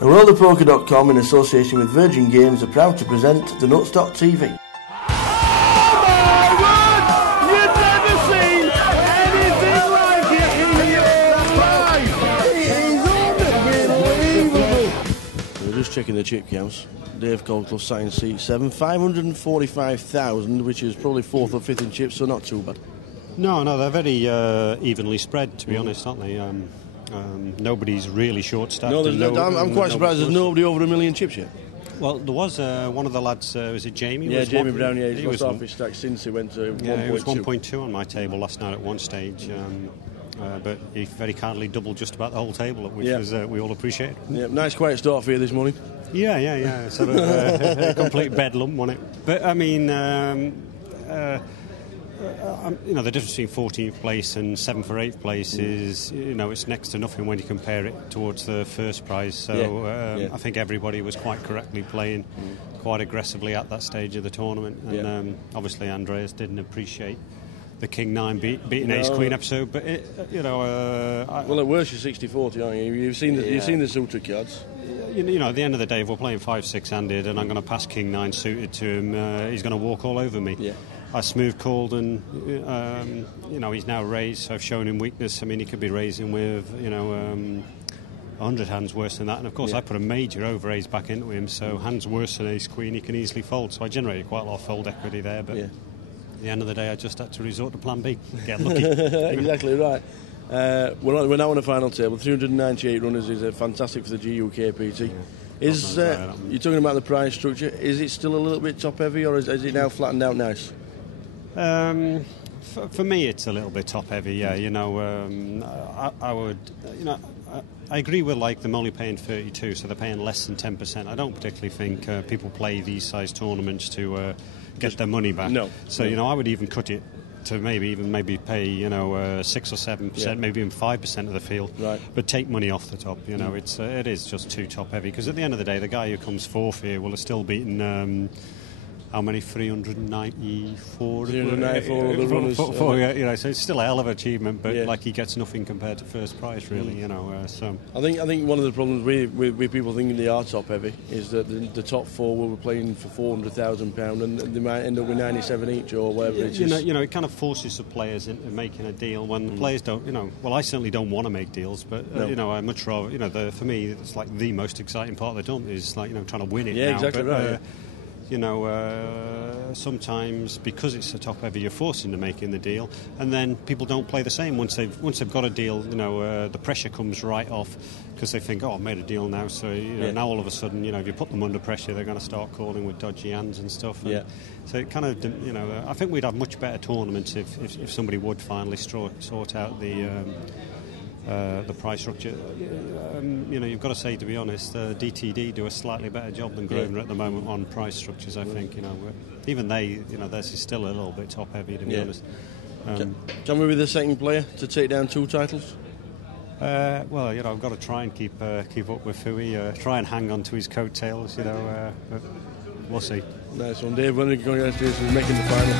TheWorldOfPoker.com, in association with Virgin Games, are proud to present the Nutstock TV. Oh my word! You've never seen anything like it in your life! It is unbelievable! We're just checking the chip counts. Dave Colclough sat in seat 7, 545,000, which is probably 4th or 5th in chips, so not too bad. No, they're very evenly spread, to be honest, aren't they? Nobody's really short-stacked. No, I'm quite surprised there's nobody over 1 million chips yet. Well, there was one of the lads, was it Jamie? Yeah, Jamie Brown, yeah, he's lost half his stack since he went to 1.2. Yeah, it was 1.2 on my table last night at one stage, but he very kindly doubled just about the whole table, which was, we all appreciate. Yeah, nice quiet start for you this morning. Yeah, sort of a complete bedlam, wasn't it? But, I mean... the difference between 14th place and 7th or 8th place is, it's next to nothing when you compare it towards the first prize. So I think everybody was quite correctly playing quite aggressively at that stage of the tournament. And obviously Andreas didn't appreciate the King 9 beating Ace Queen episode. But, well, at worst you're 60-40, aren't you? You've seen the suited cards. At the end of the day, if we're playing 5-6 handed and I'm going to pass King 9 suited to him, he's going to walk all over me. Yeah. I smooth called and, he's now raised, so I've shown him weakness. I mean, he could be raising with, 100 hands worse than that. And, of course, I put a major over-raise back into him, so hands worse than Ace-Queen, he can easily fold. So I generated quite a lot of fold equity there, but at the end of the day, I just had to resort to plan B, get lucky. Exactly right. We're now on the final table. 398 runners is fantastic for the GUKPT. You're talking about the prize structure. Is it still a little bit top-heavy, or is it now flattened out nice? For me, it's a little bit top-heavy. Yeah, I would, I agree with them only paying 32, so they're paying less than 10%. I don't particularly think people play these size tournaments to get their money back. No. So I would even cut it to maybe pay 6 or 7%, maybe even 5% of the field, right. But take money off the top. It is just too top-heavy because at the end of the day, the guy who comes fourth here will have still beaten. How many? 394? 394 so it's still a hell of an achievement, but he gets nothing compared to first prize, really. So I think one of the problems with people thinking they are top heavy is that the top four will be playing for £400,000 and they might end up with 97 each or whatever it is. It kind of forces the players into making a deal when the players don't. Well, I certainly don't want to make deals, but I much rather. For me, it's like the most exciting part of the tournament is trying to win it. Yeah, now. Exactly but, right. Sometimes because it's so top heavy, you're forced into making the deal, and then people don't play the same once they've got a deal. The pressure comes right off because they think, I made a deal now. So now all of a sudden, if you put them under pressure, they're going to start calling with dodgy hands and stuff. And so it kind of, I think we'd have much better tournaments if somebody would finally sort out the price structure. You've got to say, to be honest, DTD do a slightly better job than Grosvenor at the moment on price structures. I think even theirs is still a little bit top heavy, to be honest. Can we be the second player to take down 2 titles? I've got to try and keep up with Fui, try and hang on to his coattails. But we'll see. Nice one, Dave. When are you going to making the final?